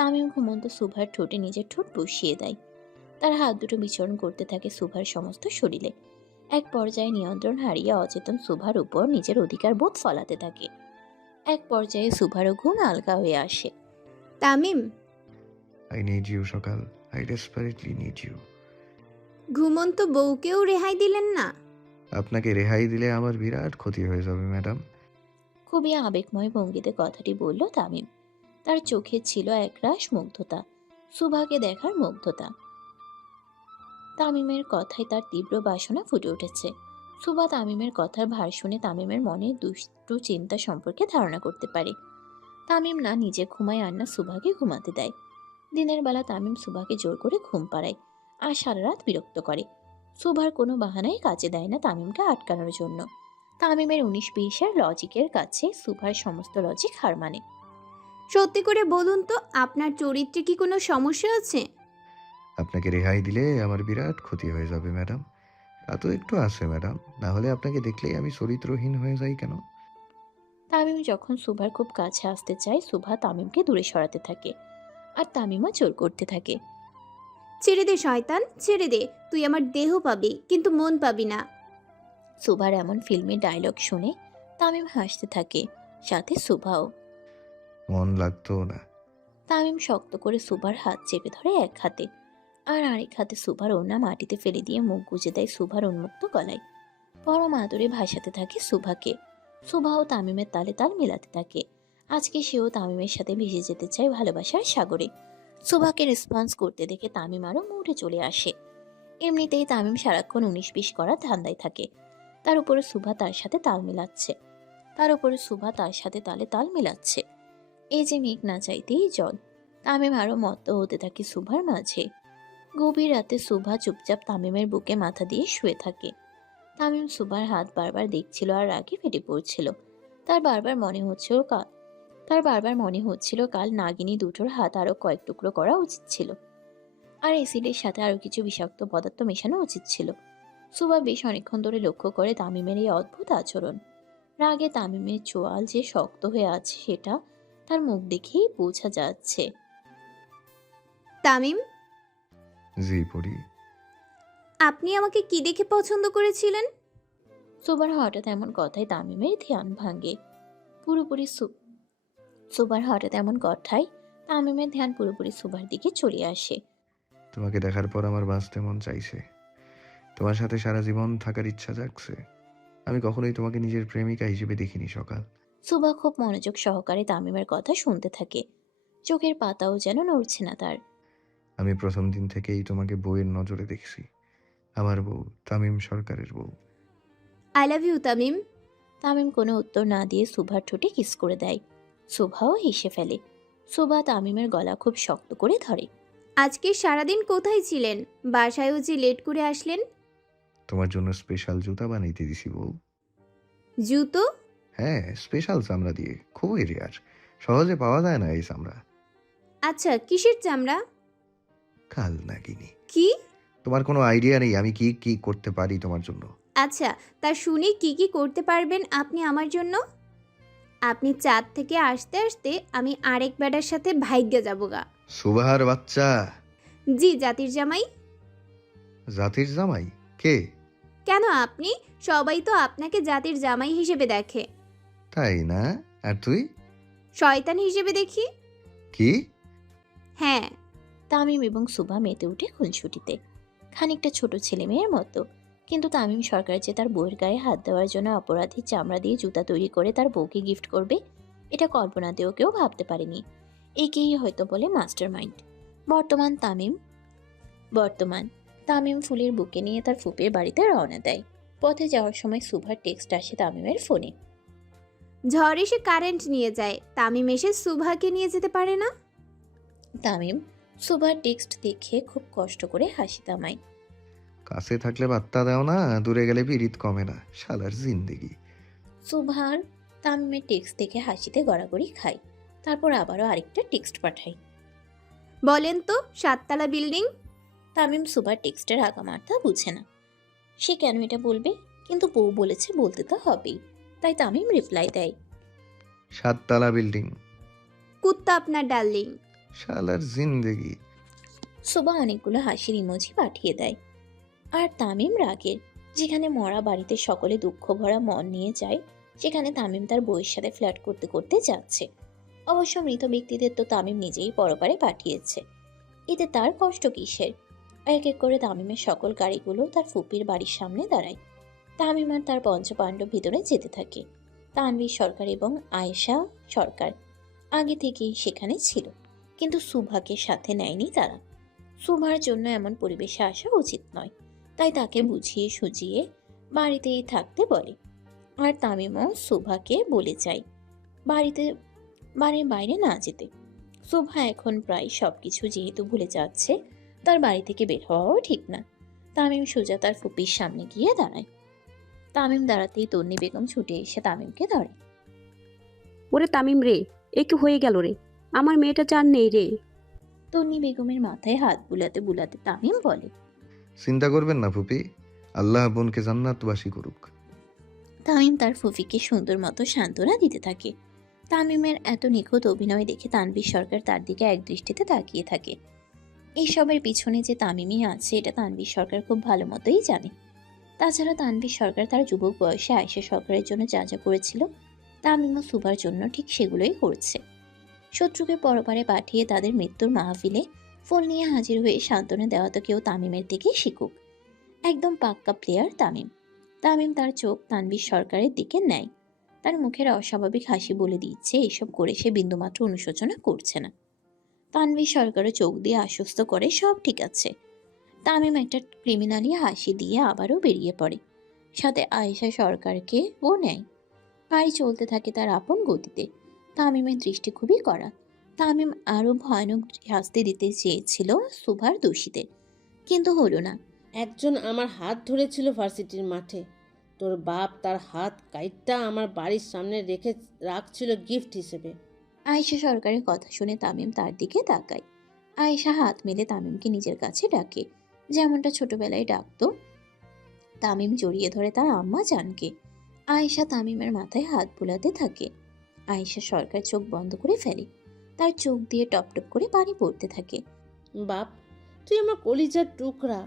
তামিম ঘুমন্ত সুভার ঠোঁটে নিজের ঠোঁট বসিয়ে দেয়। তার হাত দুটো বিচরণ করতে থাকে সুভার সমস্ত শরীরে। এক পর্যায়ে নিয়ন্ত্রণ হারিয়ে অচেতন সুভার উপর নিজের অধিকার বোধ ফলাতে থাকে। এক পর্যায়ে সুভারও ঘুম আলগা হয়ে আসে। তামিম, আই নিড ইউ সকাল, আই ডেসপারেটলি নিড ইউ। ঘুমন্ত বউকেও রেহাই দিলেন না? আপনাকে রেহাই দিলে আমার বিরাট ক্ষতি হয়ে যাবে ম্যাডাম। খুবই আবেগময় ভঙ্গিতে কথাটি বলল তামিম। তার চোখে ছিল একরাশ মুগ্ধতা, সুভাকে দেখার মুগ্ধতা। তামিমের কথায় তার তীব্র বাসনা ফুটে উঠেছে। সুভা তামিমের কথার ভার শুনে তামিমের মনে দুষ্টু চিন্তা সম্পর্কে ধারণা করতে পারে। তামিম না নিজে ঘুমায় আর না সুভাকে ঘুমাতে দেয়। দিনের বেলা তামিম সুভাকে জোর করে ঘুম পাড়ায় আর সারা রাত বিরক্ত করে। সুভার কোনো বাহানাই কাজে দেয় না তামিমকে আটকানোর জন্য। তামিমের 19-20-এর লজিকের কাছে সুভার সমস্ত লজিক হার মানে। সত্যি করে বলুন তো, আপনার চরিত্রে কি কোনো সমস্যা আছে? আপনাকে রেহাই দিলে আমার বিরাট ক্ষতি হয়ে যাবে ম্যাডাম। তা তো একটু আছে ম্যাডাম, না হলে আপনাকে দেখলেই আমি চরিত্রহীন হয়ে যাই কেন? তামিম যখন সুভার খুব কাছে আসতে চায় সুভা তামিমকে দূরে সরাতে থাকে আর তামিমও জোর করতে থাকে। ছেড়ে দে শয়তান, ছেড়ে দে। তুই আমার দেহ পাবি কিন্তু মন পাবি না। সুভার এমন ফিল্মি ডায়লগ শুনে তামিম হাসতে থাকে, সাথে সুভাও। মন লাগতো না। তামিম শক্ত করে সুভার হাত চেপে ধরে এক হাতে, আর আরেক হাতে সুভার ওড়না মাটিতে ফেলে দিয়ে মুখ গুজে দেয় সুভার উন্মুক্ত গলায়। পরম আদরে ভাসাতে থাকে সুভাকে। সুভাও তামিমের তালে তাল মেলাতে থাকে। আজকে সেও তামিমের সাথে ভেসে যেতে চায় ভালোবাসার সাগরে। সুভাকে রেসপন্স করতে দেখে তামিম আরও মুডে চলে আসে। এমনিতেই তামিম সারাক্ষণ 19-20 করা ধান্দায় থাকে। তার উপরে সুভা তার সাথে তাল মেলাচ্ছে। তালে তাল মেলাচ্ছে। এই যে মেঘ না চাইতেই জল। তামিম আরো মত্ত হতে থাকে সুভার মাঝে। গভীর রাতে সুভা চুপচাপ তামিমের বুকে মাথা দিয়ে শুয়ে থাকে। তামিম সুভার হাত বারবার দেখছিল আর রাগে ফেটে পড়ছিল। তার বারবার মনে হচ্ছিল কাল কাল নাগিনী দুটোর হাত আরো কয়েক টুকরো করা উচিত ছিল, আর অ্যাসিডের সাথে আরো কিছু বিষাক্ত পদার্থ মেশানো উচিত ছিল। সুভা বেশ অনেকক্ষণ ধরে লক্ষ্য করে তামিমের এই অদ্ভুত আচরণ। রাগে তামিমের চোয়াল যে শক্ত হয়ে আছে সেটা তার মুখ দেখেই বোঝা যাচ্ছে। তামিম, জি পড়ি। আপনি আমাকে কি দেখে পছন্দ করেছিলেন? সুভার হঠাৎ এমন কথায় তামিমের ধ্যান ভাঙে। পুরোপুরি সুভার হঠাৎ এমন কথায় তামিমের ধ্যান পুরোপুরি সুভার দিকে চলে আসে। তোমাকে দেখার পর আমার বাঁচতে মন চাইছে, তোমার সাথে সারা জীবন থাকার ইচ্ছা জাগছে। আমি কখনোই তোমাকে নিজের প্রেমিকা হিসেবে দেখিনি সকাল। সুভা খুব মনোযোগ সহকারে তামিমের কথা শুনতে থাকে। চোখের পাতাও যেন নড়ছে না তার। আমি প্রথম দিন থেকেই তোমাকে বউয়ের নজরে দেখছি, আমার বউ, তামিম সরকারের বউ। I love you Tamim. Tamim কোনো উত্তর না দিয়ে সুভার ঠোঁটে কিস করে দেয়। সুভাও হেসে ফেলে। সুভা তামিমের গলা খুব শক্ত করে ধরে। আজকে সারাদিন কোথায় ছিলেন? বাসায়ও যে লেট করে আসলেন। তোমার জন্য স্পেশাল জুতা বানাইতে দিছি বউ। জুতো? হ্যাঁ, স্পেশাল চামড়া দিয়ে, খুবই রেয়ার, সহজে পাওয়া যায় না এই চামড়া। আচ্ছা, কিসের চামড়া? কাল নাগিনি। কি? তোমার কোনো আইডিয়া নেই আমি কি কি করতে পারি তোমার জন্য। আচ্ছা, তা শুনি কি কি করতে পারবেন আপনি আমার জন্য? আপনি চাঁদ থেকে আসতে আসতে আমি আরেক বেটার সাথে ভাইগ্যা যাবগা। সুবাহার বাচ্চা। জি, জাতির জামাই। জাতির জামাই? কে? কেন আপনি? সবাই তো আপনাকে জাতির জামাই হিসেবে দেখে। তাই না? আর তুই? শয়তান হিসেবে দেখি। কি? হ্যাঁ। তামিম এবং সুভা মেতে উঠে খুনসুটিতে, খানিকটা ছোট ছেলে মেয়ের মতো। কিন্তু তামিম সরকার যে তার বউয়ের গায়ে হাত দেওয়ার জন্য অপরাধী চামড়া দিয়ে জুতা তৈরি করে তার বউকে গিফট করবে, এটা কল্পনাতেও কেউ ভাবতে পারেনি। একেই হয়তো বলে মাস্টার মাইন্ড। বর্তমান তামিম বর্তমান তামিম ফুলের বুকে নিয়ে তার ফুপের বাড়িতে রওনা দেয়। পথে যাওয়ার সময় সুভার টেক্সট আসে তামিমের ফোনে। ঝড় এসে কারেন্ট নিয়ে যায়, তামিম এসে সুভাকে নিয়ে যেতে পারে না। তামিম সুভার টেক্সট দেখে খুব কষ্ট করে হাসি থামায়। কাছে থাকলে বার্তা দাও না, দূরে গেলে পিরিত কমে না, শালার জিন্দেগি। সুভার তামিমের টেক্সট দেখে হাসিতে গড়াগড়ি খায়। তারপর আবারও আরেকটা টেক্সট পাঠায়। বলেন তো, 7 তলা বিল্ডিং? তামিম সুভার টেক্সটের আগামাথা বুঝে না। সে কেন এটা বলবে, কিন্তু বউ বলেছে বলতে তো হবেই। তাই তামিম রিপ্লাই দেয়, 7 তলা বিল্ডিং। কুত্তা আপনার ডার্লিং। শালার জিন্দেগি। সুবা অনেকগুলো হাসির ইমোজি পাঠিয়ে দেয়। আর তামিম রাগের। যেখানে মরা বাড়িতে সকলে দুঃখ ভরা মন নিয়ে যায়, সেখানে তামিম তার বউয়ের সাথে ফ্ল্যাট করতে করতে যাচ্ছে। অবশ্য মৃত ব্যক্তিদের তো তামিম নিজেই পরপারে পাঠিয়েছে, এতে তার কষ্ট কিসের? এক এক করে তামিমের সকল গাড়িগুলো তার ফুপির বাড়ির সামনে দাঁড়ায়। তামিম আর তার পঞ্চপাণ্ডব ভিতরে যেতে থাকে। তানভীর সরকার এবং আয়েশা সরকার আগে থেকেই সেখানে ছিল, কিন্তু সুভাকে সাথে নেয়নি তারা। সুভার জন্য এমন পরিবেশে আসা উচিত নয়, তাই তাকে বুঝিয়ে সুজিয়ে বাড়িতেই থাকতে বলে। আর তামিমও সুভাকে বলে যায় বাড়িতে বাড়ির বাইরে না যেতে। সুভা এখন প্রায় সবকিছু যেহেতু ভুলে যাচ্ছে, তার বাড়ি থেকে বের হওয়াও ঠিক না। তামিম সোজা তার ফুপির সামনে গিয়ে দাঁড়ায়। তামিম দাঁড়াতেই তন্নি বেগম ছুটে এসে তামিমকে ধরে। ওরে তামিম রে, এ কি হয়ে গেল রে? আমার মেয়েটা চান নেই রে। তন্নি বেগমের মাথায় হাত বুলাতে বুলাতে তামিম বলে। চিন্তা করবেন না ফুপি, আল্লাহ বোনকে জান্নাতবাসী করুক। তামিম তার ফুফিকে সুন্দর মতো সান্ত্বনা দিতে থাকে। তামিমের এত নিখুঁত অভিনয় দেখে তানভীর সরকার তার দিকে একদৃষ্টিতে তাকিয়ে থাকে। এইসবের পিছনে যে তামিমই আছে এটা তানভীর সরকার খুব ভালো মতোই জানে। তাছাড়া তানভীর সরকার তার যুবক বয়সে আয়েশা সরকারের জন্য যা যা করেছিল, তামিম ও সুভার জন্য ঠিক সেগুলোই করছে। শত্রুকে পরপারে পাঠিয়ে তাদের মৃত্যুর মাহফিলে ফুল নিয়ে হাজির হয়ে সান্ত্বনা দেওয়া তো কেউ তামিমের দিকে শিখুক। একদম পাক্কা প্লেয়ার তামিম। তামিম তার চোখ তানভীর সরকারের দিকে নেয়। তার মুখের অস্বাভাবিক হাসি বলে দিচ্ছে এসব করে সে বিন্দুমাত্র অনুশোচনা করছে না। তানভীর সরকারও চোখ দিয়ে আশ্বস্ত করে সব ঠিক আছে। তামিম একটা ক্রিমিনালি হাসি দিয়ে আবারও বেরিয়ে পড়ে। সাথে আয়েশা সরকারকে ও নেয়। গাড়ি চলতে থাকে তার আপন গতিতে। তামিমের দৃষ্টি খুবই কড়া। তামিম আরো ভয়ানক শাস্তি দিতে চেয়েছিল সুভার দোষীদের, কিন্তু হলো না। একজন আমার হাত ধরেছিল ভার্সিটির মাঠে। তোর বাপ তার হাত কাইটটা আমার বাড়ির সামনে রাখছিল গিফট হিসেবে। আয়েশা সরকারের কথা শুনে তামিম তার দিকে তাকায়। আয়েশা হাত মেলে তামিমকে নিজের কাছে ডাকে, যেমনটা ছোটবেলায় ডাকতো। তামিম জড়িয়ে ধরে তার আম্মা জানকে। আয়েশা তামিমের মাথায় হাত বুলাতে থাকে। আয়েশা সরকার চোখ বন্ধ করে ফেলে। তার চোখ দিয়ে টপটপ করে পানি পড়তে থাকে। বাপ, তুই আমার কলিজার টুকরা।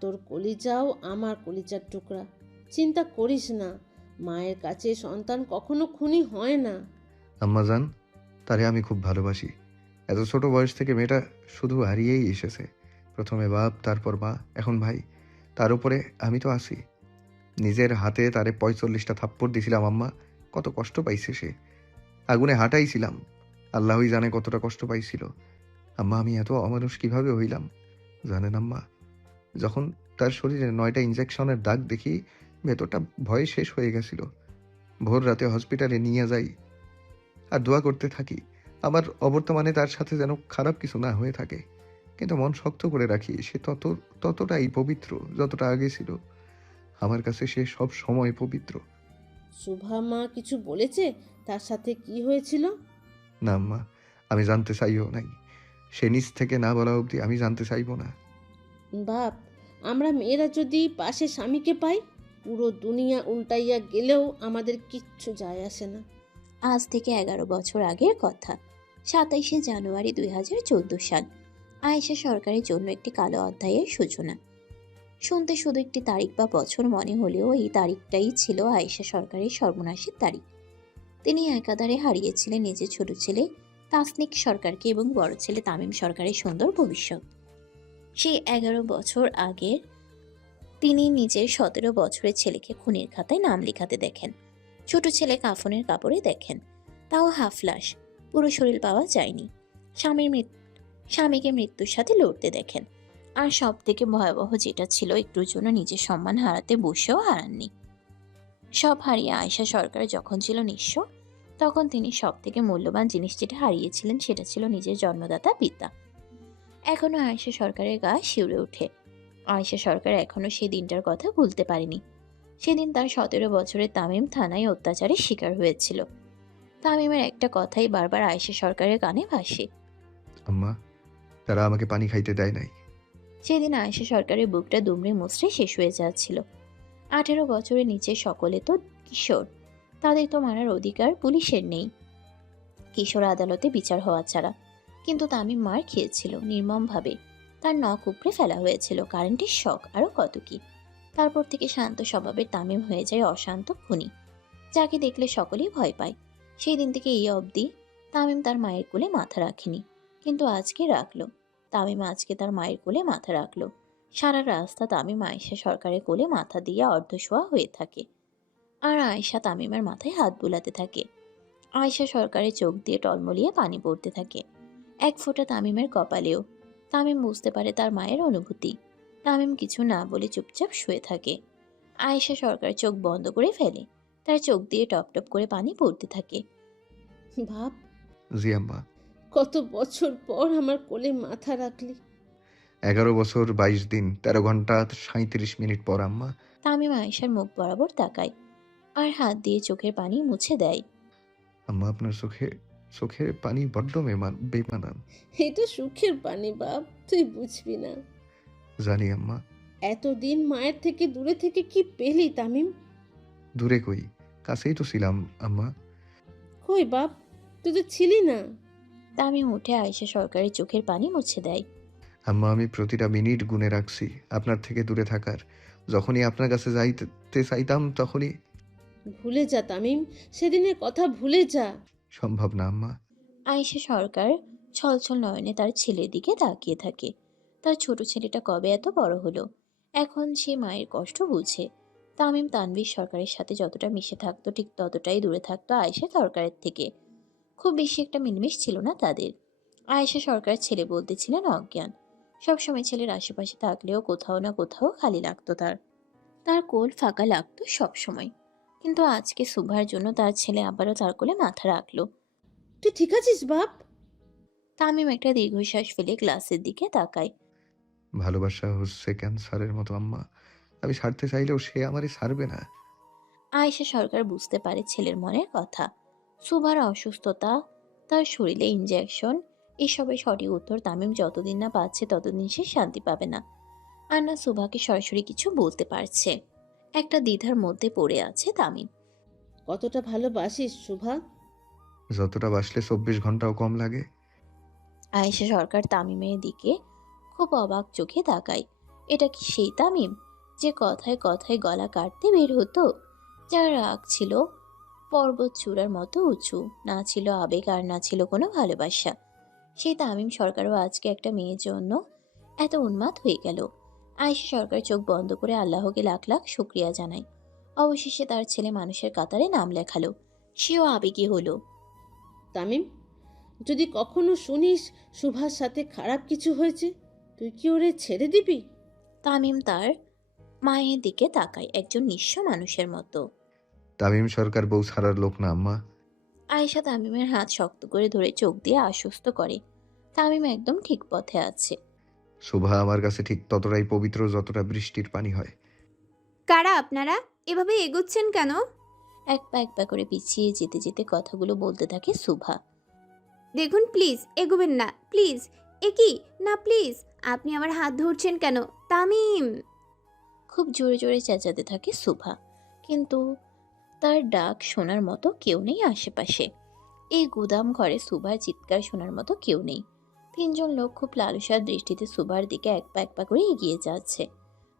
তোর কলিজাও আমার কলিজার টুকরা। চিন্তা করিস না, মায়ের কাছে সন্তান কখনো খুনি হয় না। আম্মা জান, তারে আমি খুব ভালোবাসি। এত ছোট বয়স থেকে মেয়েটা শুধু হারিয়েই এসেছে। প্রথমে বাপ, তারপর মা, এখন ভাই, তার উপরে আমি তো আছি। নিজের হাতে তারে ৪৫টা থাপ্পড় দিছিলাম আম্মা। কত কষ্ট পাইছে সে। আগুনে হাঁটাইছিলাম, আল্লাহই জানে কতটা কষ্ট পাইছিল। আম্মা, আমি এত অমানুষ কিভাবে হইলাম জানেন আম্মা? যখন তার শরীরে ৯টা ইঞ্জেকশনের দাগ দেখি, ভেতরটা ভয়ে শেষ হয়ে গেছিল। ভোর রাতে হসপিটালে নিয়ে যাই আর দোয়া করতে থাকি আমার অবর্তমানে তার সাথে যেন খারাপ কিছু না হয়ে থাকে। কিন্তু মন শক্ত করে রাখি, সে ততটাই পবিত্র যতটা আগে ছিল। আমার কাছে সে সব সময় পবিত্র। শুভা মা কিছু বলেছে তার সাথে কি হয়েছিল? না আম্মা, আমি জানতে চাইও নাই। সে নিজ থেকে না বলা অবধি আমি জানতে চাইবো না। বাপ, আমরা মেয়েরা যদি পাশে স্বামীকে পাই, পুরো দুনিয়া উল্টাইয়া গেলেও আমাদের কিচ্ছু যায় আসে না। আজ থেকে 11 বছর আগের কথা। 27শে জানুয়ারি 2014 সাল। আয়েশা সরকারের জন্য একটি কালো অধ্যায়ের সূচনা। শুনতে শুধু একটি তারিখ বা বছর মনে হলেও এই তারিখটাই ছিল আয়েশা সরকারের সর্বনাশের তারিখ। তিনি একাধারে হারিয়েছিলেন নিজের ছোট ছেলে তাসনিক সরকারকে এবং বড় ছেলে তামিম সরকারের সুন্দর ভবিষ্যৎ। সেই 11 বছর আগের তিনি নিজের 17 বছরের ছেলেকে খুনের খাতায় নাম লেখাতে দেখেন। ছোট ছেলে কাফনের কাপড়ে দেখেন, তাও হাফ লাশ, পুরো শরীর পাওয়া যায়নি। স্বামীকে মৃত্যুর সাথে লড়তে দেখেন। আর সব থেকে ভয়াবহ যেটা ছিল, একটুর জন্য নিজের সম্মান হারাতে বসেও হারাননি। সব হারিয়ে আয়েশা সরকার যখন ছিল নিঃস্ব, তখন তিনি সব থেকে মূল্যবান জিনিস যেটা হারিয়েছিলেন সেটা ছিল নিজের জন্মদাতা পিতা। এখনো আয়েশা সরকারের গা শিউরে ওঠে। আয়েশা সরকার এখনো সেই দিনটার কথা ভুলতে পারেনি। সেদিন তার 17 বছরের তামিম থানায় অত্যাচারের শিকার হয়েছিল। তামিমের একটা কথাই বারবার আয়েশা সরকারের কানে ভাসে। আম্মা, তারা আমাকে পানি খাইতে দেয় নাই। সেদিন আয়েশা সরকারের বুকটা দুমড়ে মুচড়ে শেষ হয়ে যাচ্ছিল। 18 বছরের নিচে সকলে তো কিশোর, তাদের তো মারার অধিকার পুলিশের নেই, কিশোর আদালতে বিচার হওয়া ছাড়া। কিন্তু তামিম মার খেয়েছিল নির্মমভাবে। তার নখ উপড়ে ফেলা হয়েছিল, কারেন্টের শক, আরও কত কি। তারপর থেকে শান্ত স্বভাবের তামিম হয়ে যায় অশান্ত খুনি, যাকে দেখলে সকলেই ভয় পায়। সেই দিন থেকে এই অবধি তামিম তার মায়ের কোলে মাথা রাখেনি, কিন্তু আজকে রাখলো। তামিম আজকে তার মায়ের কোলে মাথা রাখলো। সারা রাস্তা তামিম আয়েশা সরকারের কোলে মাথা দিয়ে অর্ধশোয়া হয়ে থাকে, আর আয়েশা তামিমের মাথায় হাত বুলাতে থাকে। আয়েশা সরকারের চোখ দিয়ে টলমলিয়ে পানি পড়তে থাকে, এক ফোঁটা তামিমের কপালেও। তামিম বুঝতে পারে তার মায়ের অনুভূতি। তামিম কিছু না বলে চুপচাপ শুয়ে থাকে। আয়েশা সরকার চোখ বন্ধ করে ফেলে, তার চোখ দিয়ে টপ টপ করে পানি পড়তে থাকে। ভাব, জি আম্মা। কত বছর পর আমার কোলে মাথা রাখলি। 11 বছর 22 দিন 13 ঘন্টা 37 মিনিট পর আম্মা। তামিম আয়েশার মুখ বরাবর তাকায় আর হাত দিয়ে চোখের পানি মুছে দেয়। আম্মা আপনার চোখের পানি বড্ড বেমানান। এটা সুখের পানি বাপ, তুই বুঝবি না। জানি আম্মা। এতদিন মায়ের থেকে দূরে থেকে কি পেলি তামিম? দূরে কই, কাছেই তো ছিলাম আম্মা। কই বাপ, তুই তো ছিলি না। তামিম উঠে আয়েশা সরকারের চোখের পানি মুছে দেয়। আম্মা আমি প্রতিটা মিনিট গুনে রাখছি আপনার থেকে দূরে থাকার। যখনই আপনার কাছে যাইতে চাইতাম তখনই। ভুলে যা তামিম, সেদিনের কথা ভুলে যা। সম্ভব না আম্মা। আয়েশা সরকার ছলছল নয়নে তার ছেলের দিকে তাকিয়ে থাকে। তার ছোট ছেলেটা কবে এত বড় হলো, এখন সে মায়ের কষ্ট বুঝে। তামিম তানভীর সরকারের সাথে যতটা মিশে থাকতো, ঠিক ততটাই দূরে থাকতো আয়েশা সরকারের থেকে। খুব বেশি একটা মিলমিশ ছিল না তাদের। আয়েশা সরকার ছেলে বলতে ছিলেন অজ্ঞান। সবসময় ছেলের আশেপাশে থাকলেও কোথাও না কোথাও খালি লাগতো তার। তার কোল ফাঁকা লাগতো সবসময়। কিন্তু আজকে সুভার জন্য তার ছেলে আবারও তার কোলে মাথা রাখলো। তুই ঠিক আছিস বাপ? তামিম একটা দীর্ঘশ্বাস ফেলে গ্লাসের দিকে তাকায়। ভালোবাসা হচ্ছে ক্যান্সারের মতো আম্মা। আমি ছাড়তে চাইলেও সে আমারই ছাড়বে না। আয়েশা সরকার বুঝতে পারে ছেলের মনের কথা। সুভার অসুস্থতা, তার শরীরে ইনজেকশন, এসবের সঠিক উত্তর তামিম যতদিন না পাচ্ছে ততদিন সে শান্তি পাবে না। আর না সুভাকে সরাসরি কিছু বলতে পারছে। একটা দ্বিধার মধ্যে পড়ে আছে তামিম। কতটা ভালোবাসিস শুভা? যতটা বাসলে 24 ঘন্টাও কম লাগে। আয়েশা সরকার তামিমের দিকে খুব অবাক চোখে তাকায়। এটা কি সেই তামিম যে কথায় কথায় গলা কাটতে বের হতো, যার রাগ ছিল পর্বত চূড়ার মতো উঁচু, না ছিল আবেগ আর না ছিল কোনো ভালোবাসা? সেই তামিম সরকারও আজকে একটা মেয়ের জন্য এত উন্মাদ হয়ে গেল। আয়েশা সরকার চোখ বন্ধ করে আল্লাহকে লাখ লাখ শুক্রিয়া জানায়। অবশেষে তার ছেলে মানুষের কাতারে নাম লেখালো, সেও আবেগী হলো। তামিম, যদি কখনো শুনিস শুভার সাথে খারাপ কিছু হয়েছে, তুই কি ওরে ছেড়ে দিবি? তামিম তার মায়ের দিকে তাকায় একজন নিঃস্ব মানুষের মতো। তামিম সরকার বউ ছাড়ার লোক না আম্মা। আয়েশা তামিমের হাত শক্ত করে ধরে চোখ দিয়ে আশ্বস্ত করে, তামিম একদম ঠিক পথে আছে। শোভা আমার কাছে ঠিক ততটাই পবিত্র যতটা বৃষ্টির পানি হয়। কারা আপনারা? এভাবে এগোচ্ছেন কেন? এক পা করে পিছিয়ে যেতে যেতে কথাগুলো বলতে থাকে সুভা। দেখুন প্লিজ, এগোবেন না প্লিজ। এ কি না প্লিজ, আপনি আমার হাত ধরছেন কেন? তামিম! খুব জোরে জোরে চেঁচাতে থাকে সুভা, কিন্তু তার ডাক শোনার মতো কেউ নেই আশেপাশে। এই গুদাম ঘরে সুভার চিৎকার শোনার মতো কেউ নেই। তিনজন লোক খুব লালসার দৃষ্টিতে সুভার দিকে এক পা করে এগিয়ে যাচ্ছে।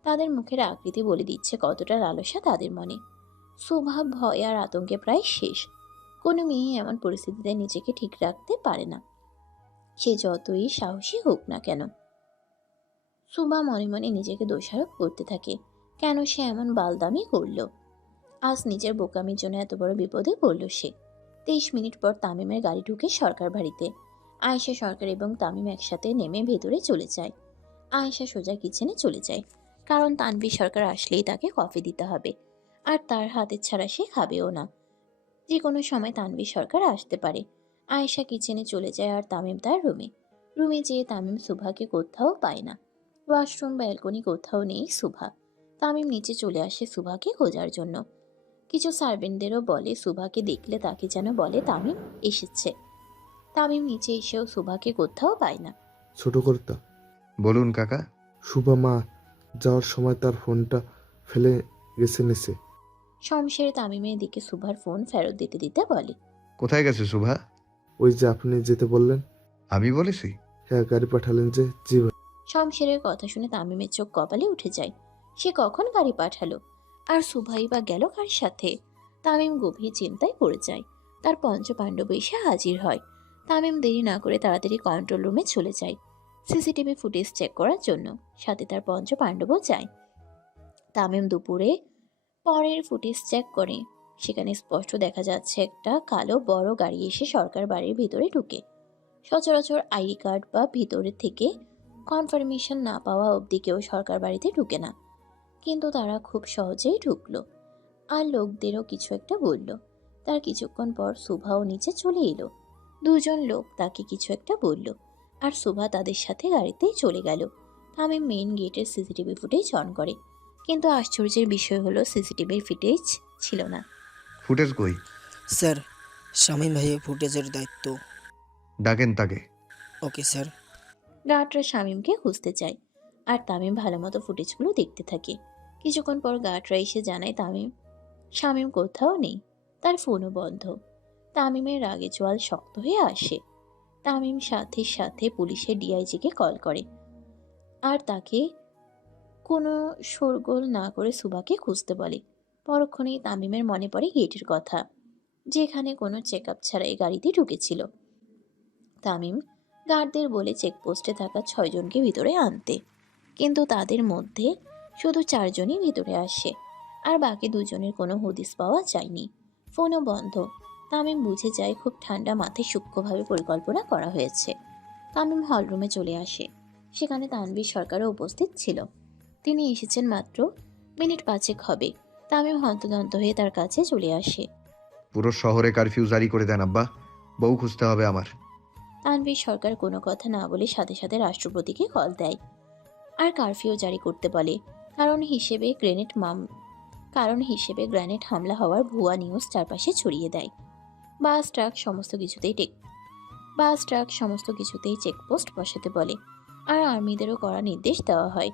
তাদের মুখের আকৃতি বলে দিচ্ছে কতটা লালসা তাদের মনে। সুভা ভয় আর আতঙ্কে প্রায় শেষ। কোনো মেয়ে এমন পরিস্থিতিতে নিজেকে ঠিক রাখতে পারে না, সে যতই সাহসী হোক না কেন। সুভা মনে মনে নিজেকে দোষারোপ করতে থাকে, কেন সে এমন বালদামি করলো। আজ নিজের বোকামির জন্য এত বড় বিপদে পড়ল সে। 23 মিনিট পর তামিমের গাড়ি ঢুকে সরকার বাড়িতে। আয়েশা সরকার এবং তামিম একসাথে নেমে ভেতরে চলে যায়। আয়েশা সোজা কিচেনে চলে যায়, কারণ তানভীর সরকার আসলেই তাকে কফি দিতে হবে, আর তার হাতের ছাড়া সে খাবেও না। যে কোনো সময় তানভীর সরকার আসতে পারে। আয়েশা কিচেনে চলে যায় আর তামিম তার রুমে যেয়ে তামিম সুভাকে কোথাও পায় না। ওয়াশরুম ব্যালকনি কোথাও নেই সুভা। তামিম নিচে চলে আসে সুভাকে খোঁজার জন্য। কিছু সার্ভেন্টদেরও বলে সুভাকে দেখলে তাকে যেন বলে তামিম এসেছে। তামিম নিচে এসেও সুভাকে কোথাও পায় না। ছোট কর্তা, বলুন কাকা। শুভা মা যাওয়ার সময় তার ফোনটা ফেলে গেছে নিচে। শমশের তামিমের দিকে সুভার ফোন ফেরত দিতে দিতে বলে, কোথায় গেছে শোভা? ওই যে আপনি যেতে বললেন। আমি বলেছি? হ্যাঁ, গাড়ি পাঠালেন যে। জি ভাই। শমশেরের কথা শুনে তামিমের চোখ কপালে উঠে যায়। সে কখন গাড়ি পাঠালো? আর সুভাই বা গেল কার সাথে? তামিম গভীর চিন্তায় পড়ে যায়। তার পঞ্চপাণ্ডব এসে হাজির হয়। তামিম দেরি না করে তাড়াতাড়ি কন্ট্রোল রুমে চলে যায় সিসিটিভি ফুটেজ চেক করার জন্য। সাথে তার পঞ্চপাণ্ডবও যায়। তামিম দুপুরে পরের ফুটেজ চেক করে। সেখানে স্পষ্ট দেখা যাচ্ছে একটা কালো বড় গাড়ি এসে সরকার বাড়ির ভিতরে ঢুকে। সচরাচর আইডি কার্ড বা ভিতরে থেকে কনফার্মেশন না পাওয়া অবধি কেউ সরকার বাড়িতে ঢুকে না, কিন্তু তারা খুব সহজেই ঢুকলো। আর লোকদেরও কিছু একটা বলল। তার কিছুক্ষণ পর সুভাও নিচে চলে এলো। দুজন লোক তাকে কিছু একটা বলল, আর সুভা তাদের সাথে গাড়িতেই চলে গেল। তামিম মেইন গেটের সিসিটিভি ফুটেজ অন করে, কিন্তু আশ্চর্যের বিষয় হলো সিসিটিভির ফুটেজ ছিল না। ফুটেজ কই? স্যার, শামীম ভাইয়ের ফুটেজের দায়িত্ব। ডাকেন তাকে। Okay sir. গার্ডরা শামীমকে খুঁজতে চায়, আর তামিম ভালো মতো ফুটেজগুলো দেখতে থাকে। কিছুক্ষণ পর গার্ডরা এসে জানায় শামীম কোথাও নেই, তার ফোনও বন্ধ। তামিমের রাগে জোয়াল শক্ত হয়ে আসে। তামিম সাথে সাথে পুলিশের ডিআইজিকে কল করে, আর তাকে কোনো শোরগোল না করে সুবাকে খুঁজতে বলে। পরক্ষণেই তামিমের মনে পড়ে গেটের কথা, যেখানে কোনো চেক আপ ছাড়াই গাড়িতে ঢুকেছিল। তামিম গার্ডদের বলে চেকপোস্টে থাকা 6 জনকে ভিতরে আনতে, কিন্তু তাদের মধ্যে শুধু 4 জনই ভিতরে আসে, আর বাকি 2 জনের কোনো হদিস পাওয়া যায়নি। ফোনও বন্ধ। তামিম বুঝে যায় খুব ঠান্ডা মাথায় সূক্ষ্মভাবে পরিকল্পনা করা হয়েছে। তামিম হলরুমে চলে আসে। সেখানে তানভীর সরকারও উপস্থিত ছিল। তিনি এসেছেন মাত্র মিনিট 5 হবে। তামিম হন্তদন্ত হয়ে তার কাছে চলে আসে। পুরো শহরে কারফিউ জারি করে দেন আব্বা, বউ খুঁজতে হবে আমার। তানভীর সরকার কোনো কথা না বলে সাথে সাথে রাষ্ট্রপতিকে কল দেয়, আর কারফিউ জারি করতে বলে। কারণ হিসেবে গ্রেনেড হামলা হওয়ার ভুয়া নিউজ চারপাশে ছড়িয়ে দেয়। বাস ট্রাক সমস্ত কিছুতেই চেকপোস্ট বসাতে বলে, আর আর্মিদেরও কড়া নির্দেশ দেওয়া হয়।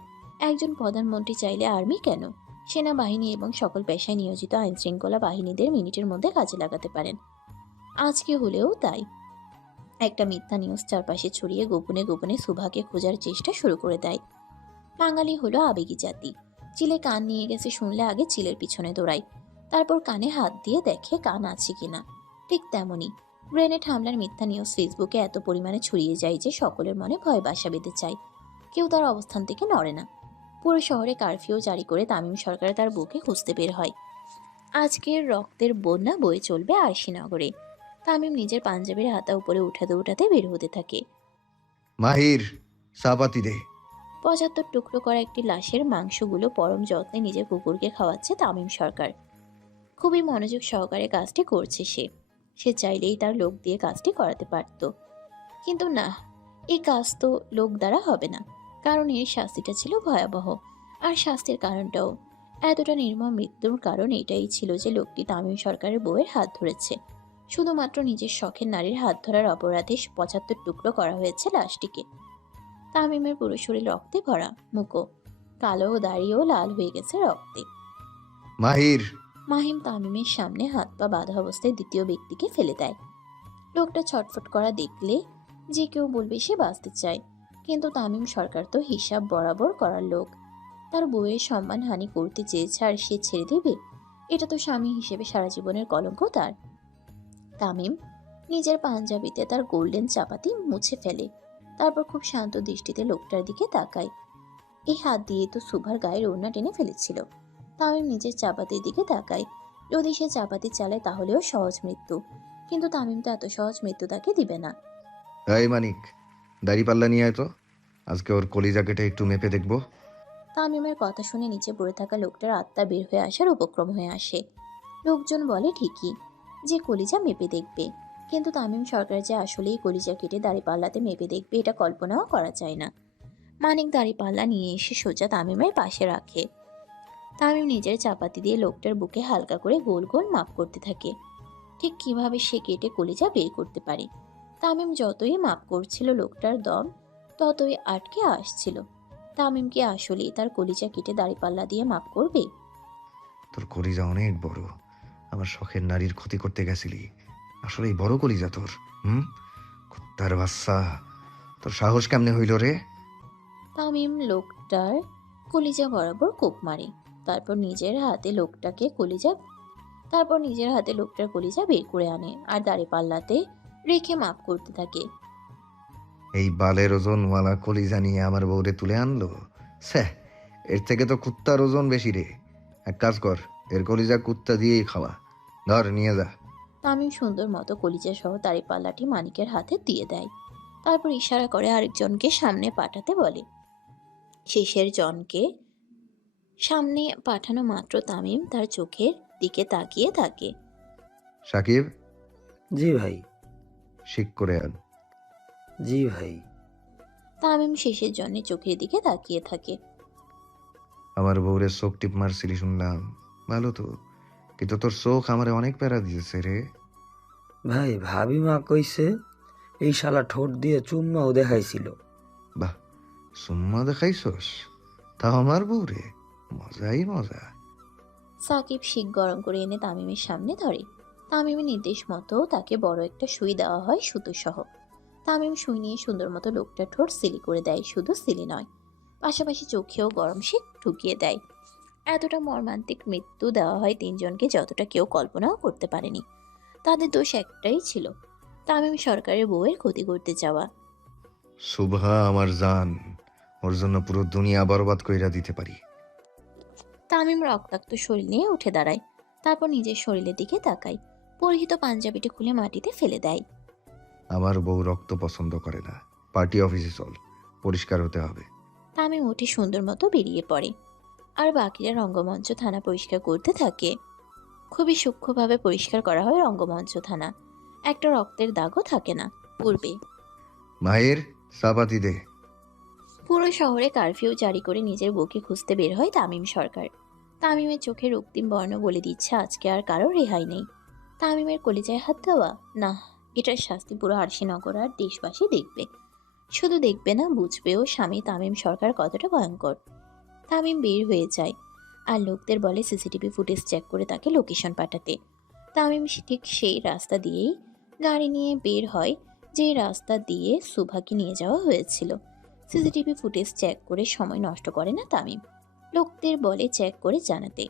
একজন প্রধানমন্ত্রী চাইলে আর্মি কেন, সেনাবাহিনী এবং সকল পেশায় নিয়োজিত আইনশৃঙ্খলা বাহিনীদের মিনিটের মধ্যে কাজে লাগাতে পারেন। আজকে হলেও তাই। একটা মিথ্যা নিউজ চারপাশে ছড়িয়ে গোপনে গোপনে সুভাকে খোঁজার চেষ্টা শুরু করে দেয়। বাঙালি হলো আবেগী জাতি। চিলে কান নিয়ে গেছে শুনলে আগে চিলের পিছনে দৌড়ায়, তারপর কানে হাত দিয়ে দেখে কান আছে কিনা। ঠিক তেমনই গ্রেনেড হামলার মিথ্যা নিউজ ফেসবুকে এত পরিমাণে ছড়িয়ে যায় যে সকলের মনে ভয় বাসা বেঁধে যায়। কেউ তার অবস্থান থেকে নড়ে না। পুরো শহরে কারফিউ জারি করে তামিম সরকার তার বুকে খুঁজতে বের হয়। আজকের রক্তের বন্যা বয়ে চলবে আরশিনগরে। তামিম নিজের পাঞ্জাবির হাতা উপরে উঠাতে উঠাতে বের হতে থাকে। মাহির, চাপাতি দে। 75 টুকরো করা একটি লাশের মাংসগুলো পরম যত্নে নিজের কুকুরকে খাওয়াচ্ছে তামিম সরকার। খুবই মনোযোগ সহকারে কাজটি করছে সে চাইলেই তার লোক দিয়ে কাজটি করাতে পারত, কিন্তু না, এই কাজ তো লোক দ্বারা হবে না, কারণ এর শাস্তিটা ছিল ভয়াবহ। আর শাস্তির কারণটাও এতটা নির্মম মৃত্যুর কারণ এটাই ছিল যে লোকটি তামিম সরকারের বউয়ের হাত ধরেছে। শুধুমাত্র নিজের শখের নারীর হাত ধরার অপরাধে 75 টুকরো করা হয়েছে লাশটিকে। তামিমের পুরো শরীর রক্তে ভরা, মুখো কালো, দাড়িও লাল হয়ে গেছে রক্তে। মাহির। মাহিম তামিমের সামনে হাত পা বাঁধা অবস্থায় দ্বিতীয় ব্যক্তিকে ফেলে দেয়। লোকটা ছটফট করা দেখলে যে কেউ বলবে সে বাঁচতে চায়, কিন্তু তামিম সরকার তো হিসাব বরাবর করার লোক। তার বউয়ের সম্মান হানি করতে চেয়েছে আর সে ছেড়ে দেবে? এটা তো স্বামী হিসেবে সারা জীবনের কলঙ্ক তার। তামিম নিজের পাঞ্জাবিতে তার গোল্ডেন চাপাতি মুছে ফেলে, তারপর খুব শান্ত দৃষ্টিতে লোকটার দিকে তাকায়। এই হাত দিয়ে তো সুভার গায়ের ওড়না টেনে ফেলেছিল। তামিম নিজের চাপাতির দিকে তাকায়। যদি সে চাপাতি চালায় তাহলেও সহজ মৃত্যু, কিন্তু তামিম তো এত সহজ মৃত্যু তাকে দিবে না। এই মানিক, দাড়িপাল্লা নিয়ে আয় তো, আজকে ওর কলিজা কেটে একটু মেপে দেখবো। তামিমের কথা শুনে নিচে পড়ে থাকা লোকটার আত্মা বের হয়ে আসার উপক্রম হয়ে আসে। লোকজন বলে ঠিকই যে কলিজা মেপে দেখবে, কিন্তু তামিম সরকার যে আসলেই কলিজা কেটে দাড়িপাল্লাতে মেপে দেখবে এটা কল্পনাও করা যায় না। মানিক দাড়িপাল্লা নিয়ে এসে সোজা তামিমের পাশে রাখে। তামিম নিজের চাপাতি দিয়ে লোকটার বুকে হালকা করে গোল গোল মাপ করতে থাকে। ঠিক কিভাবে সে কেটে কলিজা বের করতে পারে। তামিম যতই মাপ করছিল লোকটার দম ততই আটকে আসছিল। তামিম কি আসলেই তার কলিজা কেটে দাড়িপাল্লা দিয়ে মাপ করবে? তোর কলিজা অনেক বড়, আমার শখের নারীর ক্ষতি করতে গেছিলি, আসলেই বড় কলিজা তোর। কুত্তার বাচ্চা। তোর সাহস কেমনে হইল রে? তামিম লোকটার কলিজা বরাবর কোপ মারে। তারপর নিজের হাতে লোকটার কলিজা বের করে আনে আর দাড়ি পাল্লাতে রেখে মাপ করতে থাকে। এই বালের ওজনওয়ালা কলিজা নিয়ে আমার বউরে তুলে আনলো। স্যাহ, এর থেকে তো কুত্তার ওজন বেশি রে। এক কাজ কর, এর কলিজা কুত্তা দিয়েই খাওয়া। ধর নিয়ে যা। তামিম সুন্দর মতো কলিজা সহ দাড়ি পাল্লাটি মানিকের হাতে দিয়ে দেয়। তারপর ইশারা করে আরেকজনকে সামনে পাঠাতে বলে। শেষের জনকে সামনে পাঠানো মাত্র তামিম তার চোখের দিকে তাকিয়ে থাকে। সাকিব, জি ভাই। শিক করে আন। জি ভাই। তামিম শেষের জন্য চোখের দিকে তাকিয়ে থাকে। আমার বউরে চোখ টিপ মারছিলি শুনলাম, ভালো তো, কিন্তু তোর চোখ আমারে অনেক প্যারা দিয়েছে রে। ভাই ভাবি মা কইছে এই শালা ঠোঁট দিয়ে চুম্মাও দেখাইছিল। বাহ, সুম্মা দেখাইছস? তা আমার বউরে, মজাই মজা। সাকিব শিক গরম করে এনে তামিমের সামনে ধরে। তামিমের নির্দেশ মতো তাকে বড় একটা সুই দেওয়া হয় সুতো সহ। তামিম সুই নিয়ে সুন্দর মতো লোকটার ঠোঁট সিলি করে দেয়। শুধু সিলি নয়, পাশাপাশি চোখেও গরম শিক ঢুকিয়ে দেয়। এতটা মর্মান্তিক মৃত্যু দেওয়া হয় তিনজনকে, যতটা কেউ কল্পনাও করতে পারেনি। তাদের দোষ একটাই ছিল, তামিম সরকারের বউয়ের ক্ষতি করতে যাওয়া। সুভা আমার জান, ওর জন্য পুরো দুনিয়া বরবাদ কইরা দিতে পারি। তামিম রক্তাক্ত শরীর নিয়ে উঠে দাঁড়ায়। তারপর নিজের শরীরের দিকে তাকায়। পরিহিত পাঞ্জাবিটি খুলে মাটিতে ফেলে দেয়। আমার বউ রক্ত পছন্দ করে না। পার্টি অফিসে চল, পরিষ্কার হতে হবে। তামিম উঠে সুন্দর মতো বেরিয়ে পড়ে। আর বাকিরা রঙ্গমঞ্চ থানা পরিষ্কার করতে থাকে। খুবই সূক্ষ্মভাবে পরিষ্কার করা হয় রঙ্গমঞ্চ থানা। একটা রক্তের দাগও থাকে না। পূর্বে মায়ের চাপাতি দে। পুরো শহরে কারফিউ জারি করে নিজের বউকে খুঁজতে বের হয় তামিম সরকার। তামিমের চোখে রক্তিম বর্ণ বলে দিচ্ছে আজকে আর কারো রেহাই নেই। তামিমের কলিজায় হাত দেওয়া, না, এটার শাস্তি পুরো আরশিনগর আর দেশবাসী দেখবে। শুধু দেখবে না, বুঝবেও স্বামী তামিম সরকার কতটা ভয়ঙ্কর। তামিম বের হয়ে যায় আর লোকদের বলে সিসিটিভি ফুটেজ চেক করে তাকে লোকেশন পাঠাতে। তামিম ঠিক সেই রাস্তা দিয়েই গাড়ি নিয়ে বের হয় যে রাস্তা দিয়ে সুভাকে নিয়ে যাওয়া হয়েছিল। সিসিটিভি ফুটেজ চেক করে সময় নষ্ট করে না তামিম, লোকদের বলে চেক করে জানাতে।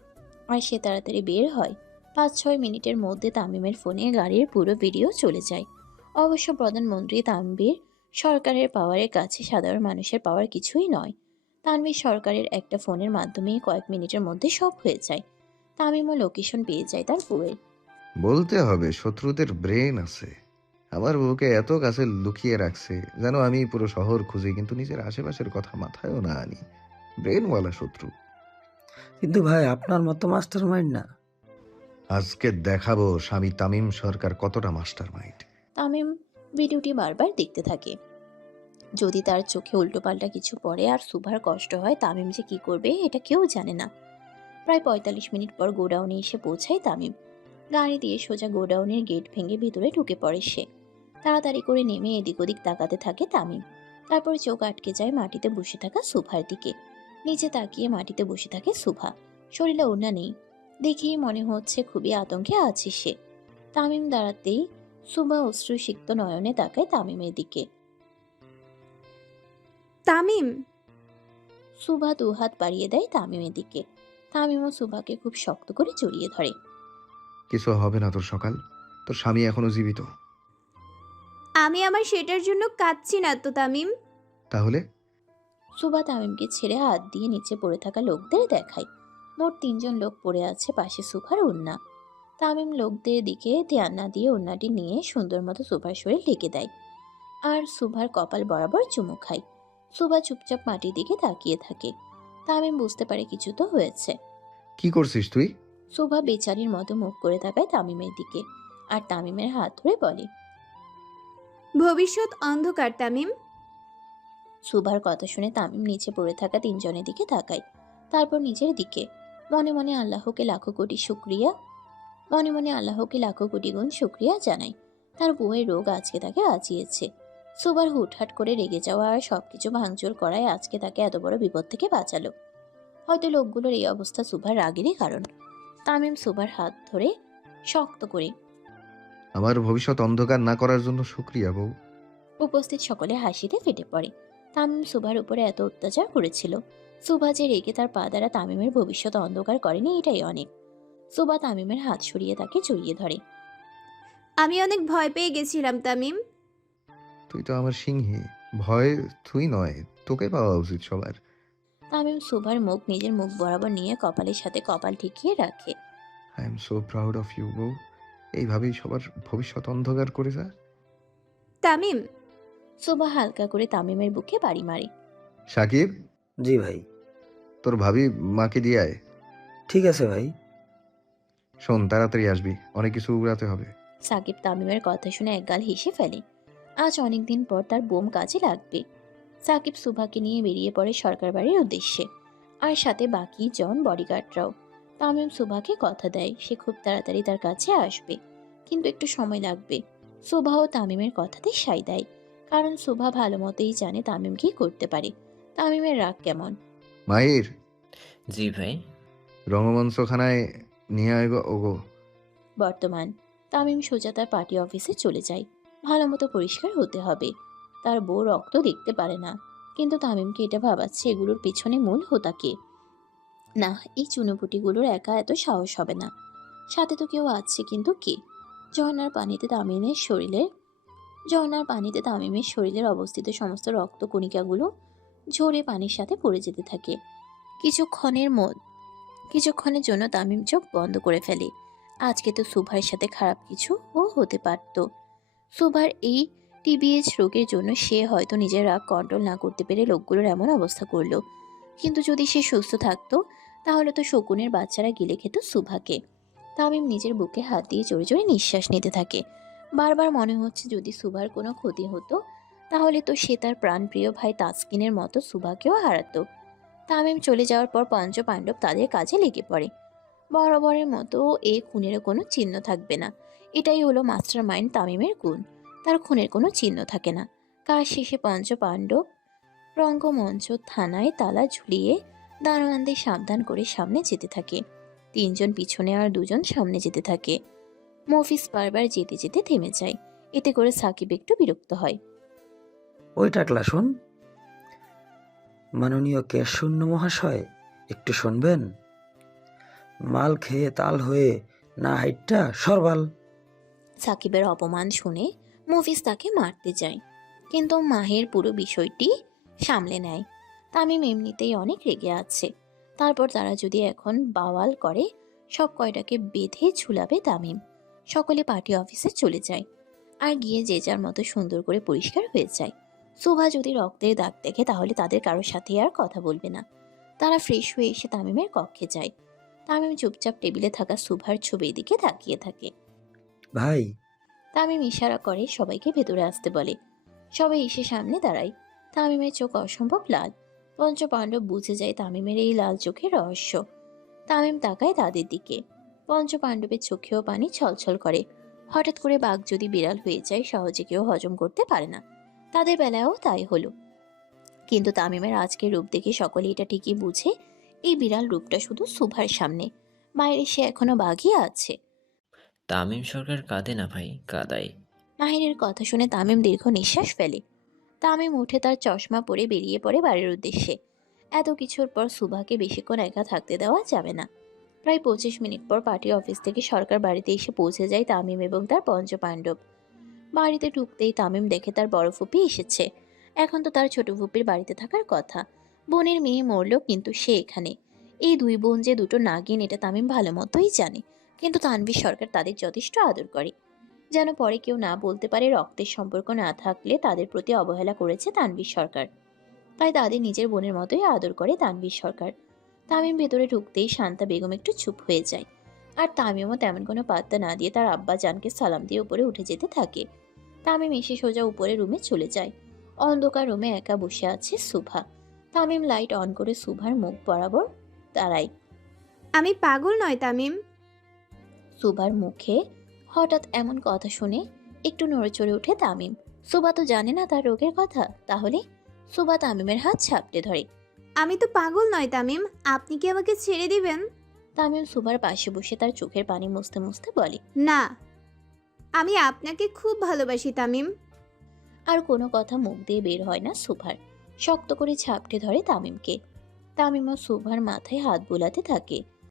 আর সে তাড়াতাড়ি বের হয়। 5-6 মিনিটের মধ্যে তামিমের ফোনে গাড়ির পুরো ভিডিও চলে যায়। অবশ্য প্রধানমন্ত্রী তানভীর সরকারের পাওয়ারের কাছে সাধারণ মানুষের পাওয়ার কিছুই নয়। তানভীর সরকারের একটা ফোনের মাধ্যমেই কয়েক মিনিটের মধ্যে সব হয়ে যায়। তামিমও লোকেশন পেয়ে যায় তার বউয়ের। বলতে হবে শত্রুদের ব্রেন আছে। আমার বউকে এত কাছে লুকিয়ে রাখছে যেন আমি পুরো শহর খুঁজি, কিন্তু নিজের আশেপাশের কথা মাথায়ও না আনি। ব্রেনওয়ালা শত্রু। কিন্তু ভাই আপনার মতো মাস্টার মাইন্ড না। আজকে দেখাবো স্বামী তামিম সরকার কতটা মাস্টার মাইন্ড। তামিম ভিডিওটি বারবার দেখতে থাকে। যদি তার চোখে উল্টোপাল্টা কিছু পড়ে আর সুভার কষ্ট হয়, তামিম যে কি করবে এটা কেউ জানে না। প্রায় 45 মিনিট পর গোডাউনে এসে পৌঁছায় তামিম। গাড়ি দিয়ে সোজা গোডাউনের গেট ভেঙে ভিতরে ঢুকে পড়ে সে। তাড়াতাড়ি করে নেমে এদিক ওদিক তাকাতে থাকে তামিম। তারপর চোখ আটকে যায় মাটিতে বসে থাকা সুভার দিকে। নিচে তাকিয়ে মাটিতে বসে থাকে সুভা। শরীরে ওড়না নেই, দেখেই মনে হচ্ছে খুবই আতঙ্কে আছে সে। তামিম দাঁড়াতেই সুভা অশ্রুসিক্ত নয়নে তাকায় তামিমের দিকে। তামিম, সুভা 2 হাত বাড়িয়ে দেয় তামিমের দিকে। তামিমও সুভাকে খুব শক্ত করে জড়িয়ে ধরে। কিছু হবে না তোর সকাল, তোর স্বামী এখনো জীবিত। আমি আমার সেটার জন্য কাঁদছি না তো তামিম। তাহলে সুভা তামিমকে ছেড়ে হাত দিয়ে নিচে পড়ে থাকা লোকদের দেখায়। মোট 3 জন লোক পড়ে আছে পাশে সুভার ওড়না। তামিম লোকদের দিকে ধ্যান না দিয়ে ওড়নাটি নিয়ে সুন্দর মতো সুভার শরীর ঢেকে দেয় আর সুভার কপাল বরাবর চুমু খায়। সুভা চুপচাপ মাটির দিকে তাকিয়ে থাকে। তামিম বুঝতে পারে কিছু তো হয়েছে। কি করছিস তুই? সুভা বেচারির মতো মুখ করে তাকায় তামিমের দিকে আর তামিমের হাত ধরে বলে। ভবিষ্যৎ অন্ধকার তামিম। সুভার কথা শুনে তামিম নিচে পড়ে থাকা 3 জনের দিকে তাকায়, তারপর নিজের দিকে। মনে মনে আল্লাহকে লাখো কোটি গুণ শুক্রিয়া জানাই। তার বউয়ের রোগ আজকে তাকে বাঁচিয়েছে। সুভার হুটহাট করে রেগে যাওয়া আর সবকিছু ভাঙচুর করায় আজকে তাকে এত বড় বিপদ থেকে বাঁচালো। হয়তো লোকগুলোর এই অবস্থা সুভার রাগেরই কারণ। তামিম সুভার হাত ধরে শক্ত করে। আমার ভবিষ্যৎ অন্ধকার না করার জন্য শুক্রিয়া বউ। উপস্থিত সকলে হাসিতে ফেটে পড়ে। তামিম সুভার উপরে এত অত্যাচার করেছিল, সুভা যে রেগে তার পা দ্বারা তামিমের ভবিষ্যৎ অন্ধকার করেনি এটাই অনেক। সুভা তামিমের হাত সরিয়ে তাকে জড়িয়ে ধরে। আমি অনেক ভয় পেয়ে গেছিলাম তামিম। তুই তো আমার সিংহী, ভয় তুই নয়, তোকে পাওয়া উচিত সবার। তামিম সুভার মুখ নিজের মুখ বরাবর নিয়ে কপালের সাথে কপাল ঠেকিয়ে রাখে। I am so proud of you বউ। এইভাবেই সবার ভবিষ্যৎ অন্ধকার করে যা। তামিম, সুভা হালকা করে তামিমের বুকে বাড়ি মারে। সাকিব, জি ভাই। তোর ভাবি মাকে দিয়ে আয়। ঠিক আছে ভাই। শোন, তাড়াতাড়ি আসবি, অনেক কিছু উড়াতে হবে। সাকিব তামিমের কথা শুনে একগাল হেসে ফেলে। আজ অনেকদিন পর তার বোম কাজে লাগবে। সাকিব সুভাকে নিয়ে বেরিয়ে পড়ে সরকার বাড়ির উদ্দেশ্যে, আর সাথে বাকি জন বডিগার্ডরাও। তামিম সুভাকে কথা দেয় সে খুব তাড়াতাড়ি তার কাছে আসবে, কিন্তু একটু সময় লাগবে। সুভাও তামিমের কথাতে সায় দেয়, কারণ সুভা ভালো মতোই জানে তামিম কি করতে পারে, তামিমের রাগ কেমন। মাহির, জি ভাই। রঙ্গমঞ্চখানায় নিয়ে আয় গো ওগো। বর্তমান তামিম সোজা তার পার্টি অফিসে চলে যায়। ভালো মতো পরিষ্কার হতে হবে, তার বউ রক্ত দেখতে পারে না, কিন্তু তামিমকে এটা ভাবাচ্ছে এগুলোর পিছনে মূল হোতা কে। না, এই চুনোপুটিগুলোর একা এত সাহস হবে না, সাথে তো কেউ আছে, কিন্তু কে? ঝর্ণার পানিতে তামিমের শরীরের অবস্থিত সমস্ত রক্ত কণিকাগুলো ঝরে পানির সাথে পড়ে যেতে থাকে। কিছুক্ষণের জন্য তামিম চোখ বন্ধ করে ফেলে। আজকে তো সুভার সাথে খারাপ কিছু হতে পারত। সুভার এই টিবিএইচ রোগের জন্য সে হয়তো নিজের রাগ কন্ট্রোল না করতে পেরে লোকগুলোর এমন অবস্থা করলো, কিন্তু যদি সে সুস্থ থাকতো তাহলে তো শকুনের বাচ্চারা গিলে খেত সুভাকে। তামিম নিজের বুকে হাত দিয়ে জোরে জোরে নিঃশ্বাস নিতে থাকে। বারবার মনে হচ্ছে যদি সুভার কোনো ক্ষতি হতো তাহলে তো সে তার প্রাণপ্রিয় ভাই তাসকিনের মতো সুভাকেও হারাতো। তামিম চলে যাওয়ার পর পঞ্চপাণ্ডব তাদের কাজে লেগে পড়ে। বরাবরের মতো এই খুনেরও কোনো চিহ্ন থাকবে না, এটাই হলো মাস্টার মাইন্ড তামিমের গুণ। তার খুনের কোনো চিহ্ন থাকে না। কাজ শেষে পঞ্চপাণ্ডব রঙ্গমঞ্চ থানায় তালা ঝুলিয়ে দারোয়ানদের সাবধান করে সামনে যেতে থাকে। 3 জন পিছনে আর 2 জন সামনে যেতে থাকে। মফিজ বারবার যেতে যেতে থেমে যায়, এতে করে সাকিব একটু বিরক্ত হয়। ওই টাকলা শোন, মাননীয় ক্যাশ শূন্য মহাশয়, একটু শুনবেন? মাল খেয়ে তাল হয়ে না হাইটটা সরবাল। সাকিবের অপমান শুনে মফিজ তাকে মারতে যায়, কিন্তু মাহির পুরো বিষয়টি সামলে নেয়। তামিম এমনিতেই অনেক রেগে আছে, তারপর তারা যদি এখন বাওয়াল করে সব কয়টাকে বেঁধে ঝুলাবে তামিম। সকলে পার্টি অফিসে চলে যায়, আর গিয়ে যে যার মতো সুন্দর করে পরিষ্কার হয়ে যায়। সুভা যদি রক্তের দাগ দেখে তাহলে তাদের কারোর সাথে আর কথা বলবে না। তারা ফ্রেশ হয়ে এসে তামিমের কক্ষে যায়। তামিম চুপচাপ টেবিলে থাকা সুভার ছবির দিকে তাকিয়ে থাকে। ভাই, তামিম ইশারা করে সবাইকে ভেতরে আসতে বলে। সবাই এসে সামনে দাঁড়ায়। তামিমের চোখ অসম্ভব লাল। পঞ্চপাণ্ডব বুঝে যায় তামিমের এই লাল চোখের রহস্য। তামিম তাকায় তাদের দিকে। পঞ্চপাণ্ডবের চোখেও পানি ছলছল করে। হঠাৎ করে বাঘ যদি বিড়াল হয়ে যায় সহজে কেউ হজম করতে পারে না, তাদের বেলায়ও তাই হলো। কিন্তু তামিমের আজকের রূপ দেখে সকলে এটা ঠিকই বুঝে এই বিড়াল রূপটা শুধু সুভার সামনে, বাইরে সে এখনো বাঘই আছে। তামিম সরকার কাঁদে না ভাই, কাদায়। মাহিরের কথা শুনে তামিম দীর্ঘ নিঃশ্বাস ফেলে। তামিম উঠে তার চশমা পরে বেরিয়ে পড়ে বাড়ির উদ্দেশ্যে। এত কিছুর পর সুভাকে বেশিক্ষণ একা থাকতে দেওয়া যাবে না। প্রায় 25 মিনিট পর পার্টি অফিস থেকে সরকার বাড়িতে এসে পৌঁছে যায় তামিম এবং তার পঞ্চপাণ্ডব। বাড়িতে ঢুকতেই তামিম দেখে তার বড় ফুপি এসেছে। এখন তো তার ছোট ফুপির বাড়িতে থাকার কথা। বোনের মেয়ে মরল, কিন্তু সে এখানে। এই 2 বোন যে দুটো নাগিন এটা তামিম ভালো মতোই জানে, কিন্তু তানভীর সরকার তাদের যথেষ্ট আদর করে, যেন পরে কেউ না বলতে পারে রক্তের সম্পর্ক না থাকলে তাদের প্রতি অবহেলা করেছে তানভীর সরকার। তাই তাদের নিজের বোনের মতোই আদর করে তানভীর সরকার। তামিম ভেতরে ঢুকতেই শান্তা বেগম একটু চুপ হয়ে যায়, আর তামিমও তেমন কোনো পাত্তা না দিয়ে তার আব্বা জানকে সালাম দিয়ে উপরে উঠে যেতে থাকে। তামিম এসে সোজা উপরে রুমে চলে যায়। অন্ধকার রুমে একা বসে আছে সুভা। তামিম লাইট অন করে সুভার মুখ বরাবর দাঁড়ায়। আমি পাগল নয় তামিম। সুভার মুখে হঠাৎ এমন কথা শুনে একটু নড়েচড়ে ওঠে তামিম। সুভা তো জানে না তার রোগের কথা, তাহলে? সুভা তামিমের হাত ছাপটে ধরে। আমি তো পাগল নয় তামিম, আপনি কি আমাকে ছেড়ে দিবেন? তামিম সুভার পাশে বসে তার চোখের পানি মুছতে মুছতে বলে, না, আমি আপনাকে খুব ভালোবাসি তামিম। আর কোনো কথা মুখ দিয়ে বের হয় না সুভার। শক্ত করে ঝাপটে ধরে তামিমকে। তামিমও সুভার মাথায় হাত বুলাতে থাকে।